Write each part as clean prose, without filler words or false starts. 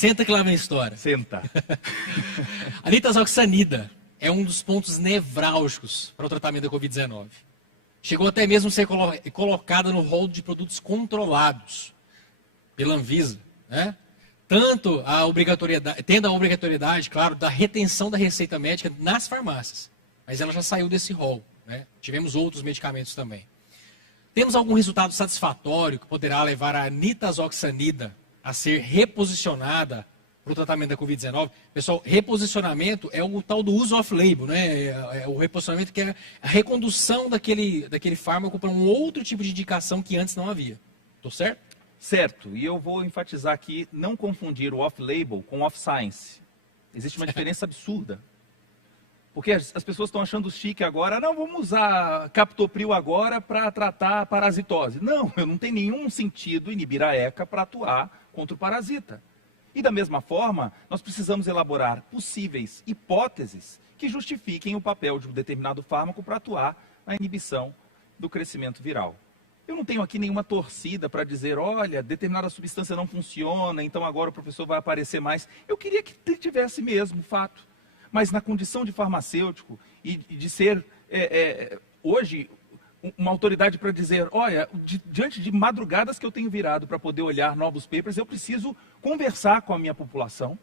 Senta que lá vem a história. Senta. A nitazoxanida é um dos pontos nevrálgicos para o tratamento da Covid-19. Chegou até mesmo a ser colocada no rol de produtos controlados pela Anvisa, né? Tanto a obrigatoriedade, tendo a obrigatoriedade, claro, da retenção da receita médica nas farmácias. Mas ela já saiu desse rol, né? Tivemos outros medicamentos também. Temos algum resultado satisfatório que poderá levar a nitazoxanida a ser reposicionada para o tratamento da Covid-19? Pessoal, reposicionamento é o tal do uso off-label, né? É o reposicionamento que é a recondução daquele fármaco para um outro tipo de indicação que antes não havia. Estou certo? Certo, e eu vou enfatizar aqui, não confundir o off-label com off-science. Existe uma diferença absurda. Porque as pessoas estão achando chique agora, não, vamos usar captopril agora para tratar a parasitose. Não, não tem nenhum sentido inibir a ECA para atuar contra o parasita. E da mesma forma, nós precisamos elaborar possíveis hipóteses que justifiquem o papel de um determinado fármaco para atuar na inibição do crescimento viral. Eu não tenho aqui nenhuma torcida para dizer, olha, determinada substância não funciona, então agora o professor vai aparecer mais. Eu queria que tivesse mesmo, fato. Mas na condição de farmacêutico e de ser, hoje, uma autoridade para dizer, olha, diante de madrugadas que eu tenho virado para poder olhar novos papers, eu preciso conversar com a minha população,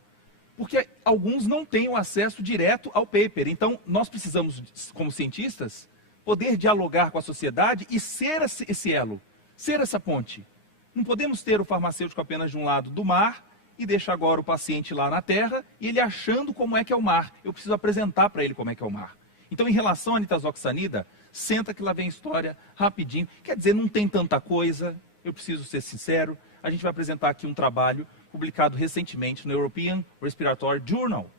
porque alguns não têm o acesso direto ao paper. Então, nós precisamos, como cientistas, poder dialogar com a sociedade e ser esse elo, ser essa ponte. Não podemos ter o farmacêutico apenas de um lado do mar e deixar agora o paciente lá na terra e ele achando como é que é o mar. Eu preciso apresentar para ele como é que é o mar. Então, em relação à nitazoxanida, senta que lá vem a história rapidinho. Quer dizer, não tem tanta coisa, eu preciso ser sincero. A gente vai apresentar aqui um trabalho publicado recentemente no European Respiratory Journal,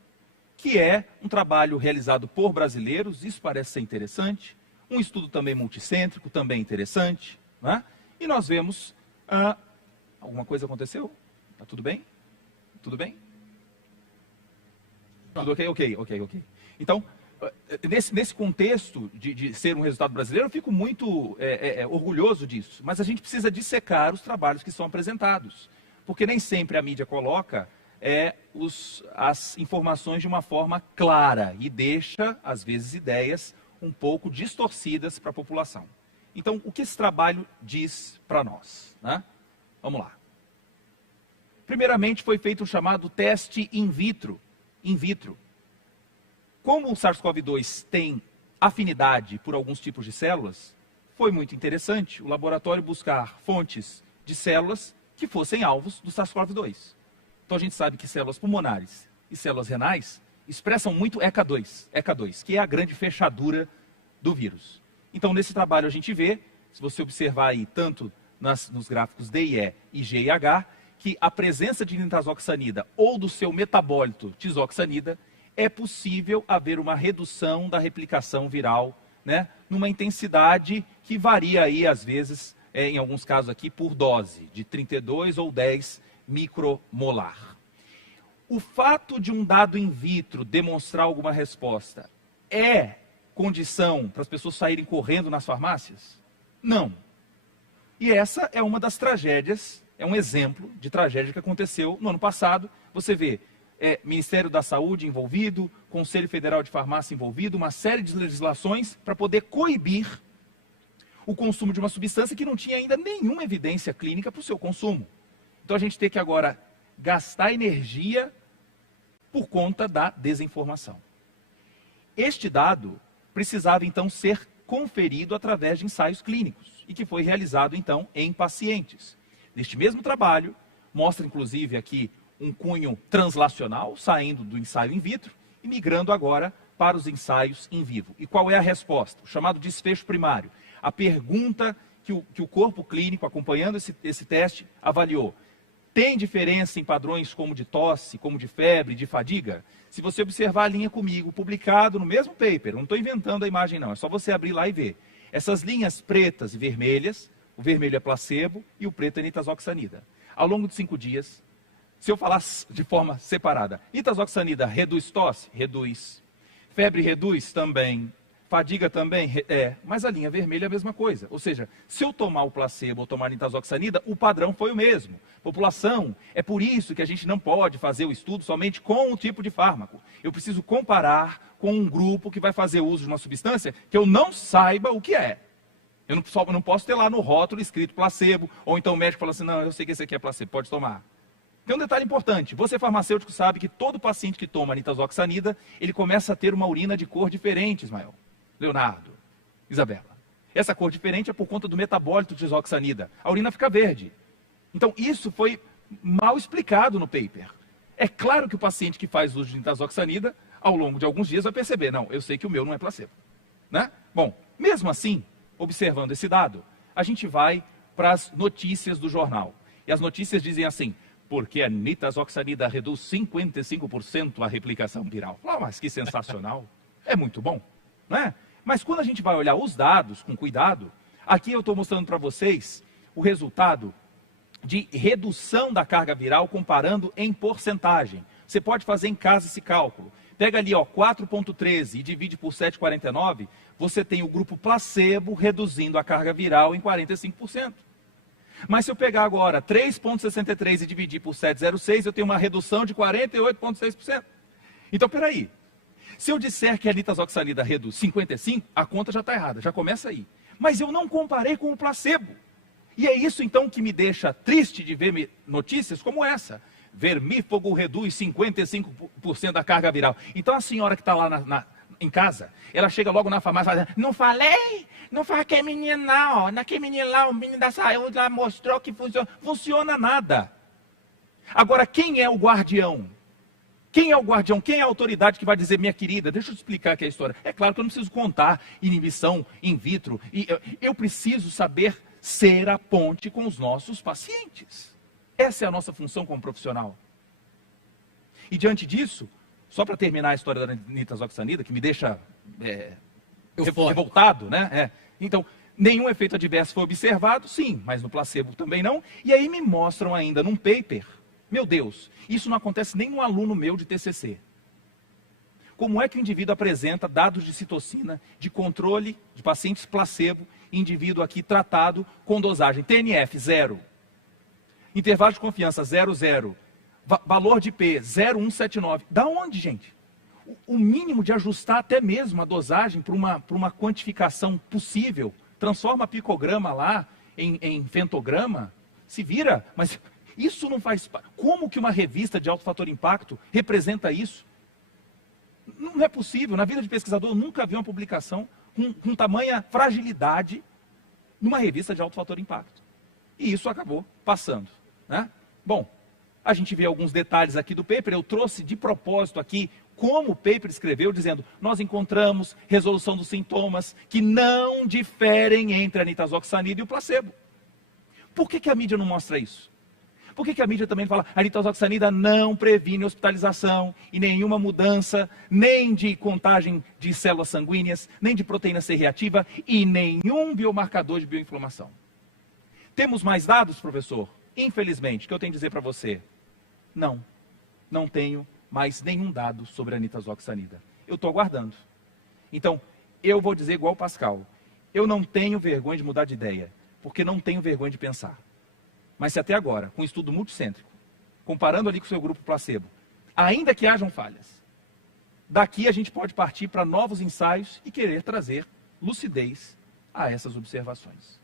que é um trabalho realizado por brasileiros, isso parece ser interessante. Um estudo também multicêntrico, também interessante, né? E nós vemos... alguma coisa aconteceu? Tá tudo bem? Tudo bem? Tudo ok? Ok. Então, nesse contexto de ser um resultado brasileiro, eu fico muito orgulhoso disso. Mas a gente precisa dissecar os trabalhos que são apresentados. Porque nem sempre a mídia coloca as informações de uma forma clara e deixa, às vezes, ideias um pouco distorcidas para a população. Então, o que esse trabalho diz para nós, né? Vamos lá. Primeiramente, foi feito o chamado teste in vitro. Como o SARS-CoV-2 tem afinidade por alguns tipos de células, foi muito interessante o laboratório buscar fontes de células que fossem alvos do SARS-CoV-2. Então, a gente sabe que células pulmonares e células renais expressam muito ECA2, que é a grande fechadura do vírus. Então, nesse trabalho a gente vê, se você observar aí tanto nos gráficos DIE e GIH, que a presença de nitazoxanida ou do seu metabólito tizoxanida, é possível haver uma redução da replicação viral, né, numa intensidade que varia aí, às vezes, em alguns casos aqui, por dose, de 32 ou 10 micromolar. O fato de um dado in vitro demonstrar alguma resposta é condição para as pessoas saírem correndo nas farmácias? Não. E essa é uma das tragédias, é um exemplo de tragédia que aconteceu no ano passado. Você vê Ministério da Saúde envolvido, Conselho Federal de Farmácia envolvido, uma série de legislações para poder coibir o consumo de uma substância que não tinha ainda nenhuma evidência clínica para o seu consumo. Então a gente tem que agora gastar energia por conta da desinformação. Este dado precisava então ser conferido através de ensaios clínicos e que foi realizado então em pacientes. Neste mesmo trabalho, mostra inclusive aqui um cunho translacional saindo do ensaio in vitro e migrando agora para os ensaios in vivo. E qual é a resposta? O chamado desfecho primário. A pergunta que o corpo clínico, acompanhando esse teste, avaliou. Tem diferença em padrões como de tosse, como de febre, de fadiga? Se você observar a linha comigo, publicado no mesmo paper, não estou inventando a imagem não, é só você abrir lá e ver. Essas linhas pretas e vermelhas, o vermelho é placebo e o preto é nitazoxanida. Ao longo de 5 dias, se eu falar de forma separada, nitazoxanida reduz tosse? Reduz. Febre reduz? Também. Fadiga também? Mas a linha vermelha é a mesma coisa. Ou seja, se eu tomar o placebo ou tomar nitazoxanida, o padrão foi o mesmo. População, é por isso que a gente não pode fazer o estudo somente com um tipo de fármaco. Eu preciso comparar com um grupo que vai fazer uso de uma substância que eu não saiba o que é. Eu não posso ter lá no rótulo escrito placebo, ou então o médico fala assim, não, eu sei que esse aqui é placebo, pode tomar. Tem um detalhe importante, você farmacêutico sabe que todo paciente que toma nitazoxanida, ele começa a ter uma urina de cor diferente, Ismael, Leonardo, Isabela. Essa cor diferente é por conta do metabólito de isoxanida. A urina fica verde. Então isso foi mal explicado no paper. É claro que o paciente que faz uso de nitazoxanida, ao longo de alguns dias vai perceber, não, eu sei que o meu não é placebo. Né? Bom, mesmo assim, observando esse dado, a gente vai para as notícias do jornal. E as notícias dizem assim, porque a nitazoxanida reduz 55% a replicação viral. Ah, mas que sensacional. É muito bom, né? Mas quando a gente vai olhar os dados com cuidado, aqui eu estou mostrando para vocês o resultado de redução da carga viral comparando em porcentagem. Você pode fazer em casa esse cálculo. Pega ali, 4,13 e divide por 7,49, você tem o grupo placebo reduzindo a carga viral em 45%. Mas se eu pegar agora 3,63 e dividir por 7,06, eu tenho uma redução de 48,6%. Então, peraí. Se eu disser que a nitazoxanida reduz 55%, a conta já está errada, já começa aí. Mas eu não comparei com o placebo. E é isso, então, que me deixa triste de ver notícias como essa. Vermífugo reduz 55% da carga viral. Então, a senhora que está lá em casa, ela chega logo na farmácia e fala, não falei? Não faz aquele menino lá, ó. Naquele menino lá, o menino da saúde lá mostrou que funciona. Funciona nada. Agora, quem é o guardião? Quem é o guardião? Quem é a autoridade que vai dizer, minha querida, deixa eu te explicar aqui a história. É claro que eu não preciso contar inibição in vitro. Eu preciso saber ser a ponte com os nossos pacientes. Essa é a nossa função como profissional. E diante disso, só para terminar a história da nitazoxanida, que me deixa revoltado, né? Então, nenhum efeito adverso foi observado, sim, mas no placebo também não. E aí me mostram ainda num paper, meu Deus, isso não acontece nem num aluno meu de TCC. Como é que o indivíduo apresenta dados de citocina, de controle de pacientes placebo, indivíduo aqui tratado com dosagem TNF 0, intervalo de confiança 0,0, valor de P 0,179. Da onde, gente? O mínimo de ajustar até mesmo a dosagem para uma quantificação possível, transforma picograma lá em fentograma, se vira, mas isso não faz... Como que uma revista de alto fator impacto representa isso? Não é possível, na vida de pesquisador eu nunca vi uma publicação com tamanha fragilidade numa revista de alto fator impacto. E isso acabou passando, né? Bom, a gente vê alguns detalhes aqui do paper, eu trouxe de propósito aqui como o paper escreveu, dizendo, nós encontramos resolução dos sintomas que não diferem entre a nitazoxanida e o placebo. Por que a mídia não mostra isso? Por que a mídia também fala, a nitazoxanida não previne hospitalização e nenhuma mudança, nem de contagem de células sanguíneas, nem de proteína C reativa e nenhum biomarcador de bioinflamação? Temos mais dados, professor? Infelizmente, o que eu tenho a dizer para você? Não tenho mais nenhum dado sobre a nitazoxanida. Eu estou aguardando. Então, eu vou dizer igual o Pascal. Eu não tenho vergonha de mudar de ideia, porque não tenho vergonha de pensar. Mas se até agora, com um estudo multicêntrico, comparando ali com o seu grupo placebo, ainda que hajam falhas, daqui a gente pode partir para novos ensaios e querer trazer lucidez a essas observações.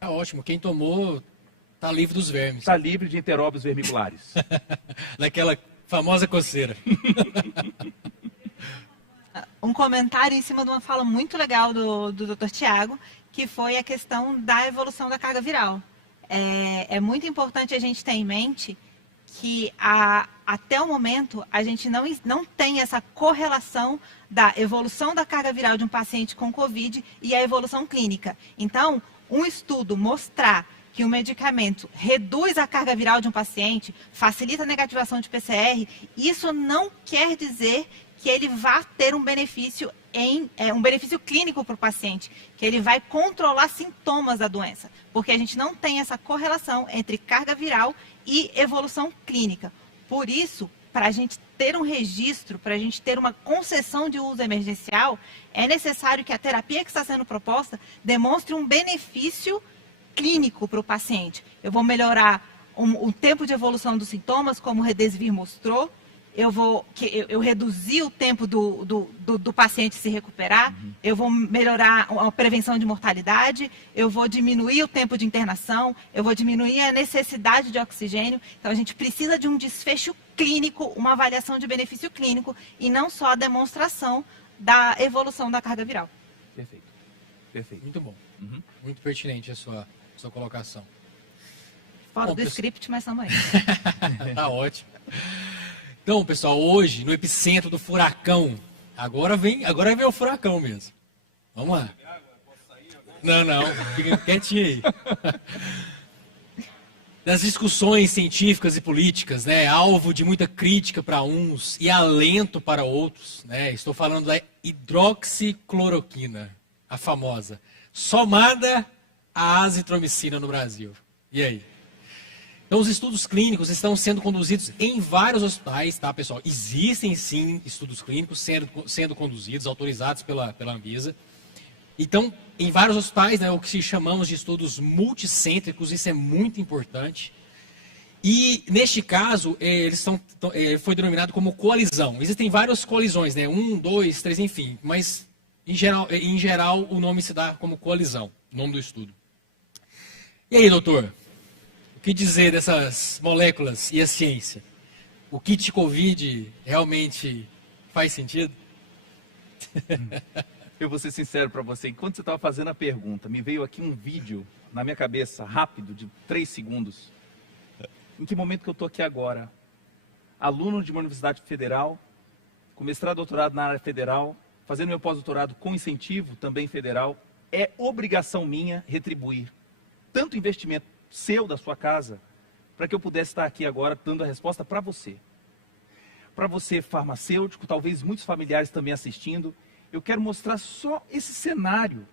É ótimo, quem tomou está livre dos vermes. Está livre de enteróbios vermiculares. Daquela famosa coceira. Um comentário em cima de uma fala muito legal do Dr. Tiago, que foi a questão da evolução da carga viral. É muito importante a gente ter em mente que até o momento a gente não tem essa correlação da evolução da carga viral de um paciente com Covid e a evolução clínica. Então, um estudo mostrar que o medicamento reduz a carga viral de um paciente, facilita a negativação de PCR, isso não quer dizer que ele vá ter um benefício clínico para o paciente, que ele vai controlar sintomas da doença, porque a gente não tem essa correlação entre carga viral e evolução clínica. Por isso, para a gente ter um registro, para a gente ter uma concessão de uso emergencial, é necessário que a terapia que está sendo proposta demonstre um benefício clínico para o paciente. Eu vou melhorar o tempo de evolução dos sintomas, como o Redesivir mostrou. Eu reduzi o tempo do paciente se recuperar, eu vou melhorar a prevenção de mortalidade, eu vou diminuir o tempo de internação, eu vou diminuir a necessidade de oxigênio. Então, a gente precisa de um desfecho clínico, uma avaliação de benefício clínico, e não só a demonstração da evolução da carga viral. Perfeito. Perfeito. Muito bom. Muito pertinente a sua colocação. Fora Bom, do script, mas estamos aí. Tá ótimo. Então, pessoal, hoje, no epicentro do furacão, agora vem o furacão mesmo. Vamos lá. Não, fica quietinho aí. Das discussões científicas e políticas, né, alvo de muita crítica para uns e alento para outros, né, estou falando da hidroxicloroquina, a famosa, somada à azitromicina no Brasil. E aí? Então, os estudos clínicos estão sendo conduzidos em vários hospitais, tá, pessoal? Existem, sim, estudos clínicos sendo conduzidos, autorizados pela Anvisa. Então, em vários hospitais, né, o que chamamos de estudos multicêntricos, isso é muito importante. E, neste caso, foi denominado como coalizão. Existem várias coalizões, né? 1, 2, 3, enfim. Mas, em geral, o nome se dá como coalizão, o nome do estudo. E aí, doutor? O que dizer dessas moléculas e a ciência? O kit Covid realmente faz sentido? Eu vou ser sincero para você, enquanto você estava fazendo a pergunta, me veio aqui um vídeo na minha cabeça, rápido, de 3 segundos. Em que momento que eu estou aqui agora? Aluno de uma universidade federal, com mestrado e doutorado na área federal, fazendo meu pós-doutorado com incentivo também federal, é obrigação minha retribuir tanto investimento seu, da sua casa, para que eu pudesse estar aqui agora dando a resposta para você. Para você, farmacêutico, talvez muitos familiares também assistindo, eu quero mostrar só esse cenário,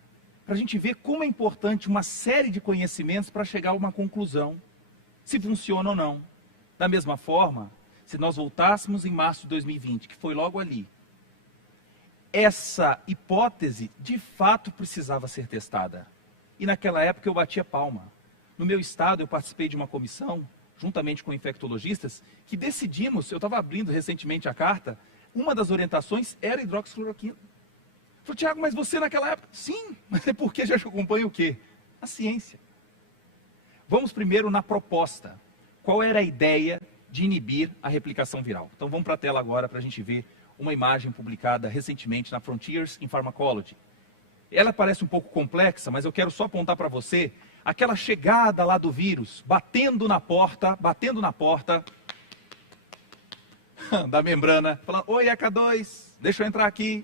para a gente ver como é importante uma série de conhecimentos para chegar a uma conclusão, se funciona ou não. Da mesma forma, se nós voltássemos em março de 2020, que foi logo ali, essa hipótese de fato precisava ser testada. E naquela época eu batia palma. No meu estado, eu participei de uma comissão, juntamente com infectologistas, que decidimos, eu estava abrindo recentemente a carta, uma das orientações era hidroxicloroquina. Falei, Tiago, mas você naquela época? Sim, mas é porque já acompanha o quê? A ciência. Vamos primeiro na proposta. Qual era a ideia de inibir a replicação viral? Então vamos para a tela agora para a gente ver uma imagem publicada recentemente na Frontiers in Pharmacology. Ela parece um pouco complexa, mas eu quero só apontar para você aquela chegada lá do vírus, batendo na porta da membrana, falando, oi, ECA2, deixa eu entrar aqui.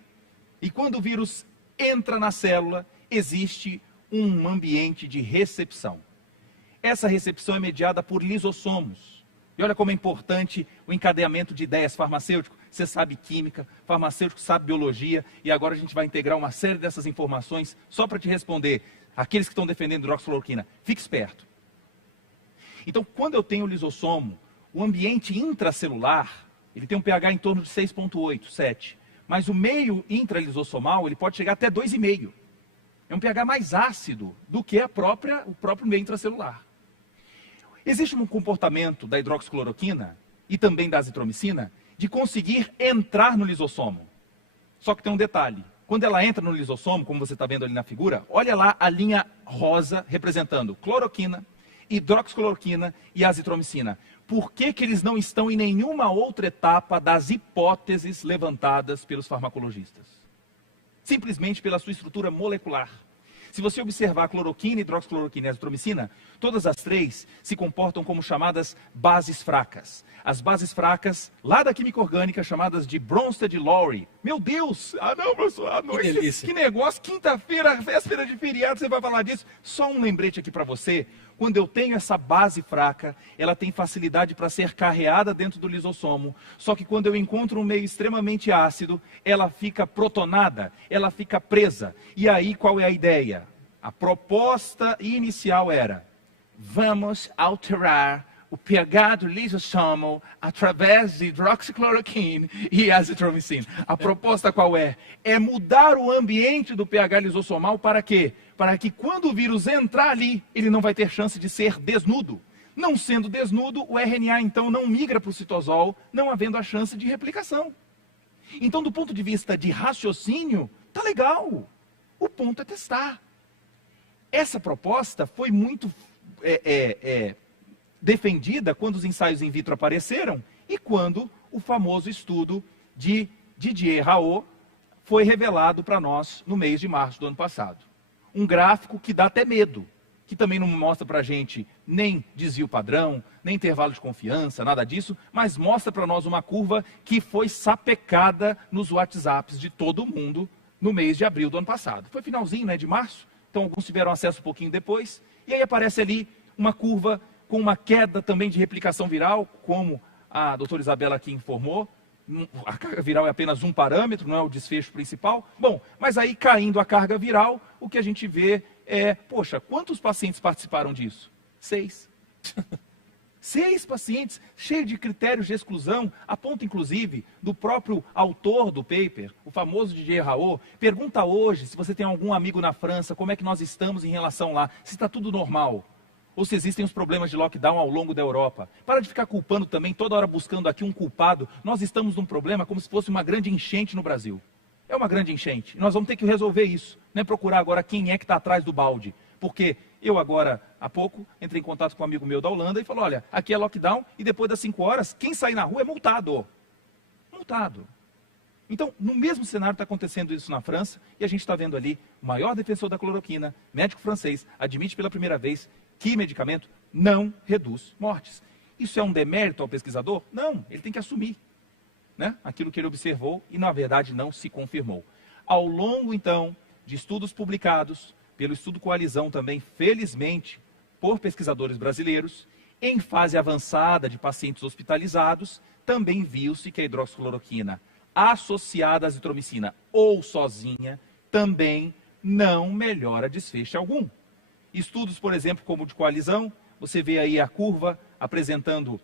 E quando o vírus entra na célula, existe um ambiente de recepção. Essa recepção é mediada por lisossomos. E olha como é importante o encadeamento de ideias farmacêutico. Você sabe química, farmacêutico sabe biologia, e agora a gente vai integrar uma série dessas informações só para te responder. Aqueles que estão defendendo hidroxicloroquina, fique esperto. Então, quando eu tenho o lisossomo, o ambiente intracelular, ele tem um pH em torno de 6,8, 7. Mas o meio intralisossomal, ele pode chegar até 2,5. É um pH mais ácido do que o próprio meio intracelular. Existe um comportamento da hidroxicloroquina e também da azitromicina de conseguir entrar no lisossomo. Só que tem um detalhe. Quando ela entra no lisossomo, como você está vendo ali na figura, olha lá a linha rosa representando cloroquina, hidroxicloroquina e azitromicina. Por que eles não estão em nenhuma outra etapa das hipóteses levantadas pelos farmacologistas? Simplesmente pela sua estrutura molecular. Se você observar a cloroquina, hidroxicloroquina e azitromicina, todas as três se comportam como chamadas bases fracas. As bases fracas, lá da química orgânica, chamadas de Bronsted e Lowry. Meu Deus! Ah não, professor, à noite, que negócio, quinta-feira, véspera de feriado, você vai falar disso? Só um lembrete aqui para você. Quando eu tenho essa base fraca, ela tem facilidade para ser carreada dentro do lisossomo. Só que quando eu encontro um meio extremamente ácido, ela fica protonada, ela fica presa. E aí qual é a ideia? A proposta inicial era, vamos alterar o pH do lisosomo através de hidroxicloroquina e azitromicina. A proposta qual é? É mudar o ambiente do pH lisossomal para quê? Para que quando o vírus entrar ali, ele não vai ter chance de ser desnudo. Não sendo desnudo, o RNA então não migra para o citosol, não havendo a chance de replicação. Então, do ponto de vista de raciocínio, tá legal. O ponto é testar. Essa proposta foi muito defendida quando os ensaios in vitro apareceram e quando o famoso estudo de Didier Raoult foi revelado para nós no mês de março do ano passado. Um gráfico que dá até medo, que também não mostra para a gente nem desvio padrão, nem intervalo de confiança, nada disso, mas mostra para nós uma curva que foi sapecada nos WhatsApps de todo mundo no mês de abril do ano passado. Foi finalzinho, né, de março, então alguns tiveram acesso um pouquinho depois, e aí aparece ali uma curva com uma queda também de replicação viral, como a doutora Isabela aqui informou. A carga viral é apenas um parâmetro, não é o desfecho principal. Bom, mas aí caindo a carga viral, o que a gente vê é, poxa, quantos pacientes participaram disso? 6. 6 pacientes, cheio de critérios de exclusão, a ponto inclusive do próprio autor do paper, o famoso Didier Raoult, pergunta hoje se você tem algum amigo na França, como é que nós estamos em relação lá, se está tudo normal. Ou se existem os problemas de lockdown ao longo da Europa. Para de ficar culpando também, toda hora buscando aqui um culpado. Nós estamos num problema como se fosse uma grande enchente no Brasil. É uma grande enchente. Nós vamos ter que resolver isso. Não é procurar agora quem é que está atrás do balde. Porque eu agora, há pouco, entrei em contato com um amigo meu da Holanda e falou, olha, aqui é lockdown e depois das 5 horas, quem sair na rua é multado. Multado. Então, no mesmo cenário está acontecendo isso na França e a gente está vendo ali o maior defensor da cloroquina, médico francês, admite pela primeira vez que medicamento não reduz mortes. Isso é um demérito ao pesquisador? Não, ele tem que assumir, né, aquilo que ele observou e, na verdade, não se confirmou. Ao longo, então, de estudos publicados, pelo estudo Coalizão também, felizmente, por pesquisadores brasileiros, em fase avançada de pacientes hospitalizados, também viu-se que a hidroxicloroquina associada à azitromicina ou sozinha também não melhora desfecho algum. Estudos, por exemplo, como o de Coalizão, você vê aí a curva apresentando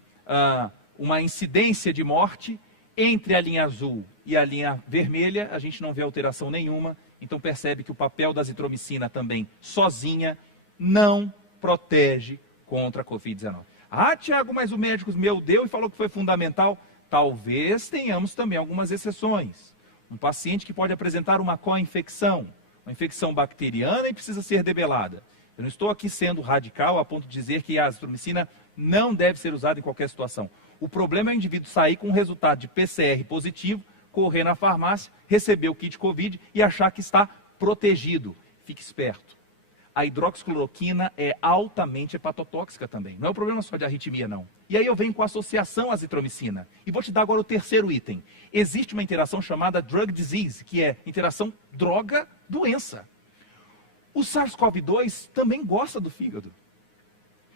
uma incidência de morte entre a linha azul e a linha vermelha, a gente não vê alteração nenhuma, então percebe que o papel da azitromicina também sozinha não protege contra a Covid-19. Ah, Tiago, mas o médico meu deu e falou que foi fundamental. Talvez tenhamos também algumas exceções. Um paciente que pode apresentar uma co-infecção, uma infecção bacteriana e precisa ser debelada. Eu não estou aqui sendo radical a ponto de dizer que a azitromicina não deve ser usada em qualquer situação. O problema é o indivíduo sair com um resultado de PCR positivo, correr na farmácia, receber o kit Covid e achar que está protegido. Fique esperto. A hidroxicloroquina é altamente hepatotóxica também. Não é um problema só de arritmia, não. E aí eu venho com a associação à azitromicina. E vou te dar agora o terceiro item. Existe uma interação chamada drug disease, que é interação droga-doença. O SARS-CoV-2 também gosta do fígado,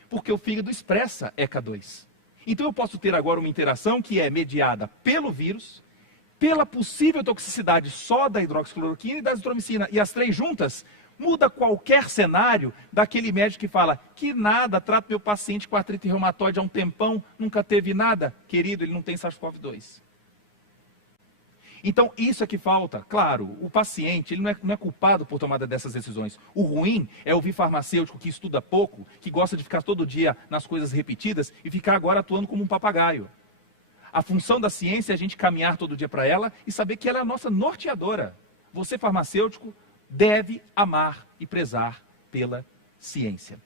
porque o fígado expressa ECA2. Então eu posso ter agora uma interação que é mediada pelo vírus, pela possível toxicidade só da hidroxicloroquina e da azitromicina, e as três juntas muda qualquer cenário daquele médico que fala que nada, trata meu paciente com artrite reumatoide há um tempão, nunca teve nada. Querido, ele não tem SARS-CoV-2. Então, isso é que falta. Claro, o paciente ele não é culpado por tomada dessas decisões. O ruim é ouvir farmacêutico que estuda pouco, que gosta de ficar todo dia nas coisas repetidas e ficar agora atuando como um papagaio. A função da ciência é a gente caminhar todo dia para ela e saber que ela é a nossa norteadora. Você, farmacêutico, deve amar e prezar pela ciência.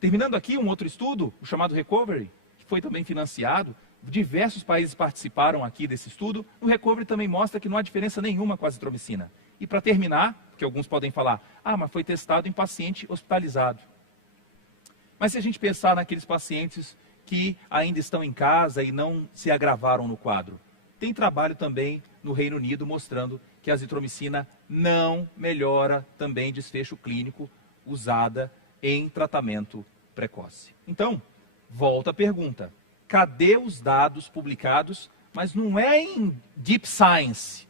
Terminando aqui, um outro estudo, o chamado Recovery, que foi também financiado. Diversos países participaram aqui desse estudo. O Recovery também mostra que não há diferença nenhuma com a azitromicina. E para terminar, porque alguns podem falar, mas foi testado em paciente hospitalizado. Mas se a gente pensar naqueles pacientes que ainda estão em casa e não se agravaram no quadro, tem trabalho também no Reino Unido mostrando que a azitromicina não melhora também desfecho clínico usada em tratamento precoce. Então, volta a pergunta. Cadê os dados publicados? Mas não é em Deep Science.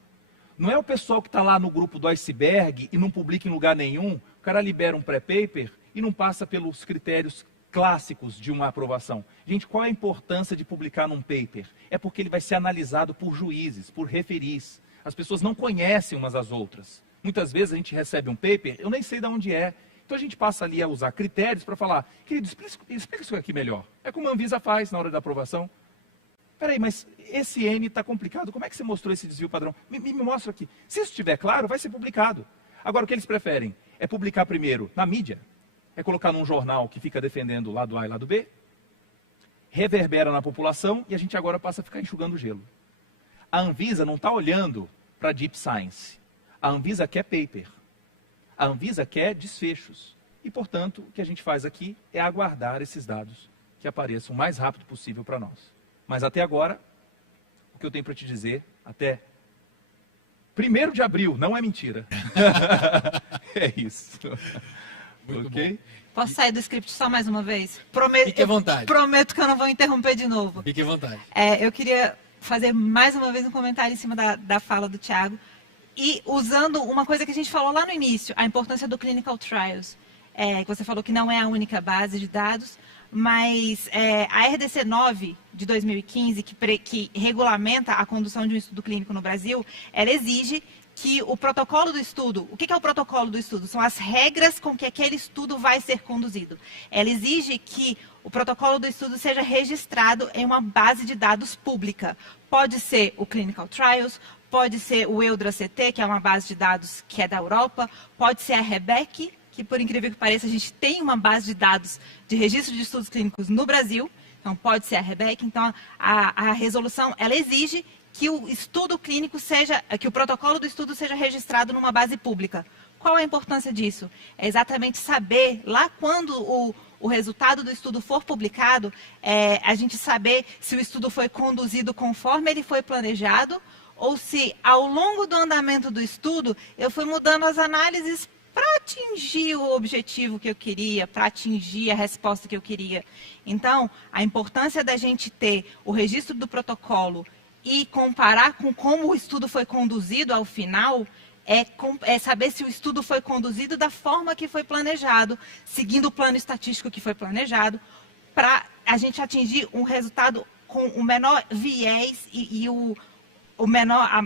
Não é o pessoal que está lá no grupo do iceberg e não publica em lugar nenhum. O cara libera um pré-paper e não passa pelos critérios clássicos de uma aprovação. Gente, qual é a importância de publicar num paper? É porque ele vai ser analisado por juízes, por referis. As pessoas não conhecem umas às outras. Muitas vezes a gente recebe um paper, eu nem sei de onde é. Então a gente passa ali a usar critérios para falar, querido, explica isso aqui melhor. É como a Anvisa faz na hora da aprovação. Peraí, mas esse N está complicado, como é que você mostrou esse desvio padrão? Me mostra aqui. Se isso estiver claro, vai ser publicado. Agora, o que eles preferem? É publicar primeiro na mídia, é colocar num jornal que fica defendendo o lado A e o lado B, reverbera na população e a gente agora passa a ficar enxugando gelo. A Anvisa não está olhando para Deep Science. A Anvisa quer paper. A Anvisa quer desfechos. E, portanto, o que a gente faz aqui é aguardar esses dados que apareçam o mais rápido possível para nós. Mas até agora, o que eu tenho para te dizer, até 1º de abril, não é mentira. É isso. Muito Ok? bom. Posso sair do script só mais uma vez? Fique à vontade. Prometo que eu não vou interromper de novo. Fique à vontade. Eu queria fazer mais uma vez um comentário em cima da fala do Thiago. E usando uma coisa que a gente falou lá no início, a importância do Clinical Trials. Que você falou que não é a única base de dados, mas a RDC 9 de 2015, que regulamenta a condução de um estudo clínico no Brasil, ela exige que o protocolo do estudo, o que é o protocolo do estudo? São as regras com que aquele estudo vai ser conduzido. Ela exige que o protocolo do estudo seja registrado em uma base de dados pública. Pode ser o Clinical Trials, pode ser o EUDRA-CT, que é uma base de dados que é da Europa, pode ser a REBEC, que por incrível que pareça a gente tem uma base de dados de registro de estudos clínicos no Brasil, então pode ser a REBEC. Então a resolução, ela exige que o estudo clínico seja, que o protocolo do estudo seja registrado numa base pública. Qual a importância disso? É exatamente saber, lá quando o resultado do estudo for publicado, a gente saber se o estudo foi conduzido conforme ele foi planejado, ou se ao longo do andamento do estudo eu fui mudando as análises para atingir o objetivo que eu queria, para atingir a resposta que eu queria. Então, a importância da gente ter o registro do protocolo e comparar com como o estudo foi conduzido ao final, é saber se o estudo foi conduzido da forma que foi planejado, seguindo o plano estatístico que foi planejado, para a gente atingir um resultado com o menor viés e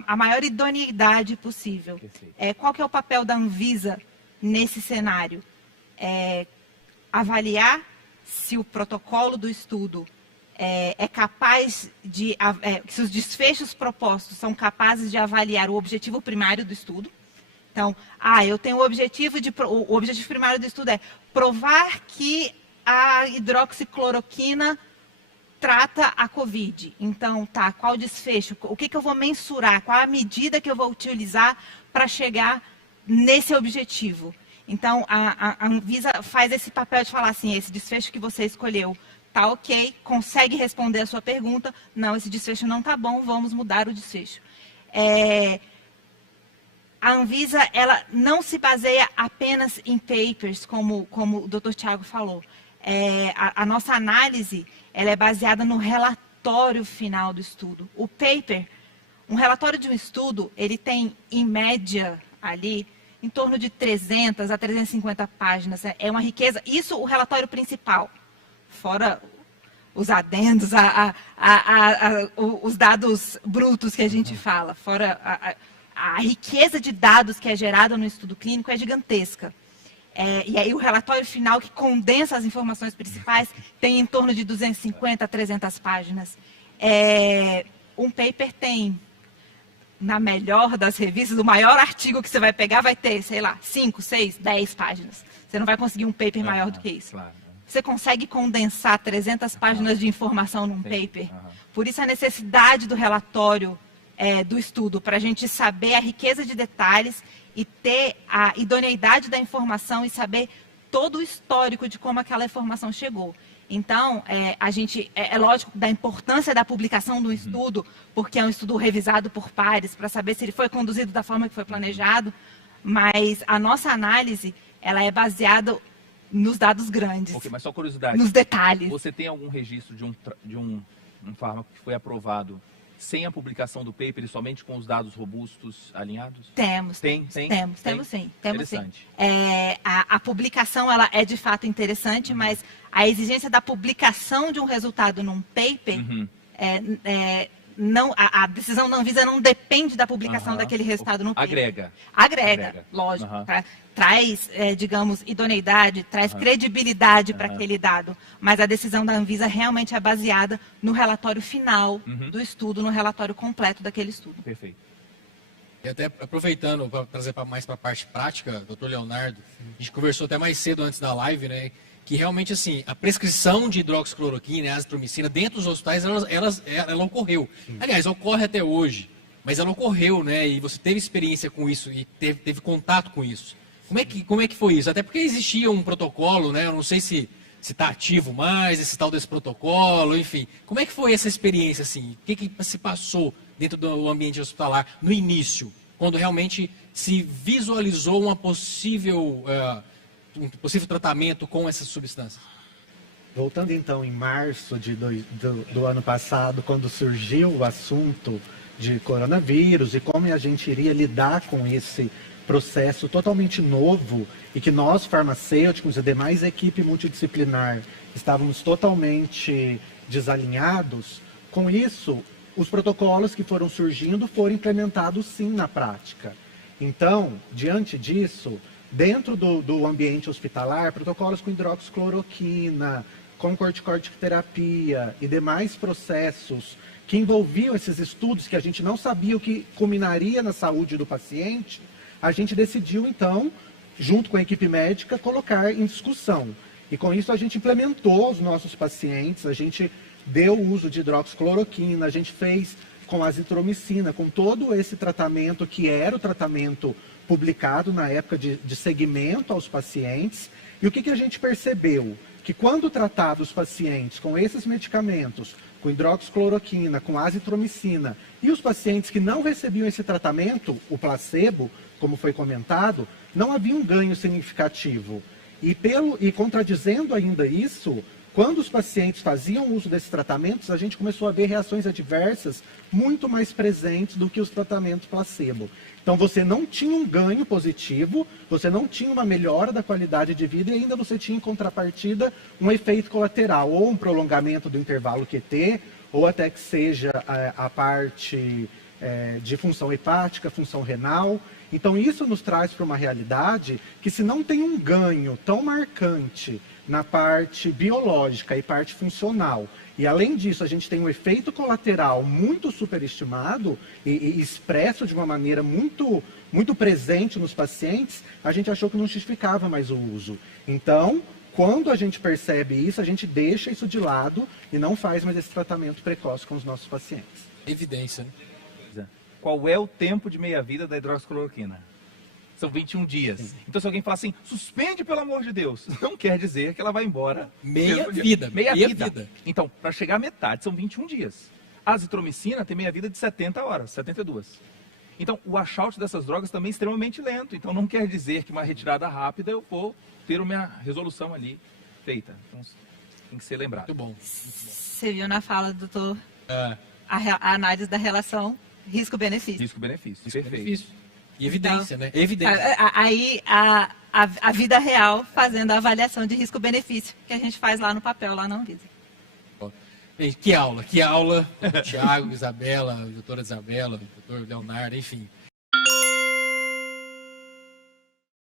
a maior idoneidade possível. Qual que é o papel da Anvisa nesse cenário? Avaliar se o protocolo do estudo é capaz de, se os desfechos propostos são capazes de avaliar o objetivo primário do estudo. Então, eu tenho o objetivo primário do estudo é provar que a hidroxicloroquina trata a COVID. Então, qual desfecho? O que eu vou mensurar? Qual a medida que eu vou utilizar para chegar nesse objetivo? Então, a Anvisa faz esse papel de falar assim, esse desfecho que você escolheu tá ok, consegue responder a sua pergunta, não, esse desfecho não tá bom, vamos mudar o desfecho. A Anvisa, ela não se baseia apenas em papers, como o Dr. Thiago falou. A nossa análise, ela é baseada no relatório final do estudo. O paper, um relatório de um estudo, ele tem, em média, ali, em torno de 300 a 350 páginas. É uma riqueza. Isso, o relatório principal. Fora os adendos, os dados brutos que a gente fala. Fora a riqueza de dados que é gerada no estudo clínico é gigantesca. E aí o relatório final, que condensa as informações principais, tem em torno de 250 a 300 páginas. Um paper tem, na melhor das revistas, o maior artigo que você vai pegar vai ter, sei lá, 5, 6, 10 páginas. Você não vai conseguir um paper maior do que isso. Claro. Você consegue condensar 300 páginas de informação num paper. Por isso a necessidade do relatório do estudo, para a gente saber a riqueza de detalhes e ter a idoneidade da informação e saber todo o histórico de como aquela informação chegou. Então, é lógico da importância da publicação do estudo, porque é um estudo revisado por pares, para saber se ele foi conduzido da forma que foi planejado, mas a nossa análise, ela é baseada nos dados grandes, Ok, mas só curiosidade. nos detalhes. Você tem algum registro de um fármaco que foi aprovado sem a publicação do paper e somente com os dados robustos alinhados? Temos sim. Interessante. A publicação ela é de fato interessante, mas a exigência da publicação de um resultado num paper, a decisão da Anvisa não depende da publicação daquele resultado no paper. Agrega, lógico. Traz, digamos, idoneidade, traz credibilidade para aquele dado, mas a decisão da Anvisa realmente é baseada no relatório final do estudo, no relatório completo daquele estudo. Perfeito. E até aproveitando para trazer mais para a parte prática, doutor Leonardo, a gente conversou até mais cedo antes da live, né? Que realmente, assim, a prescrição de hidroxicloroquina e azitromicina dentro dos hospitais, ela ocorreu. Aliás, ocorre até hoje, mas ela ocorreu, né? E você teve experiência com isso e teve contato com isso. Como é que foi isso? Até porque existia um protocolo, né? Eu não sei se está ativo mais, esse tal desse protocolo, enfim. Como é que foi essa experiência, assim? O que se passou dentro do ambiente hospitalar no início, quando realmente se visualizou um possível tratamento com essas substâncias? Voltando então em março do ano passado, quando surgiu o assunto de coronavírus e como a gente iria lidar com esse processo totalmente novo e que nós, farmacêuticos e demais equipe multidisciplinar, estávamos totalmente desalinhados, com isso, os protocolos que foram surgindo foram implementados sim na prática. Então, diante disso, dentro do ambiente hospitalar, protocolos com hidroxicloroquina, com corticoterapia e demais processos que envolviam esses estudos que a gente não sabia o que culminaria na saúde do paciente, a gente decidiu, então, junto com a equipe médica, colocar em discussão. E com isso a gente implementou os nossos pacientes, a gente deu o uso de hidroxicloroquina, a gente fez com azitromicina, com todo esse tratamento que era o tratamento publicado na época de segmento aos pacientes. E o que a gente percebeu? Que quando tratava os pacientes com esses medicamentos, com hidroxicloroquina, com azitromicina, e os pacientes que não recebiam esse tratamento, o placebo, como foi comentado, não havia um ganho significativo. E contradizendo ainda isso, quando os pacientes faziam uso desses tratamentos, a gente começou a ver reações adversas muito mais presentes do que os tratamentos placebo. Então você não tinha um ganho positivo, você não tinha uma melhora da qualidade de vida e ainda você tinha em contrapartida um efeito colateral, ou um prolongamento do intervalo QT, ou até que seja a parte de função hepática, função renal. Então isso nos traz para uma realidade que, se não tem um ganho tão marcante na parte biológica e parte funcional, e além disso a gente tem um efeito colateral muito superestimado e expresso de uma maneira muito, muito presente nos pacientes, a gente achou que não justificava mais o uso. Então, quando a gente percebe isso, a gente deixa isso de lado e não faz mais esse tratamento precoce com os nossos pacientes. Evidência, né? Qual é o tempo de meia-vida da hidroxicloroquina? São 21 dias. Sim. Então, se alguém fala assim, suspende pelo amor de Deus, não quer dizer que ela vai embora. Meia vida. Então, para chegar à metade, são 21 dias. A azitromicina tem meia-vida de 70 horas, 72. Então, o washout dessas drogas também é extremamente lento. Então, não quer dizer que uma retirada rápida eu vou ter a minha resolução ali feita. Então, tem que ser lembrado. Muito bom. Você viu na fala do doutor a análise da relação risco-benefício. Risco-benefício. Perfeito. E evidência, né? Evidência. Aí a vida real fazendo a avaliação de risco-benefício que a gente faz lá no papel, lá na Anvisa. Que aula. Thiago, Isabela, doutora Isabela, doutor Leonardo, enfim.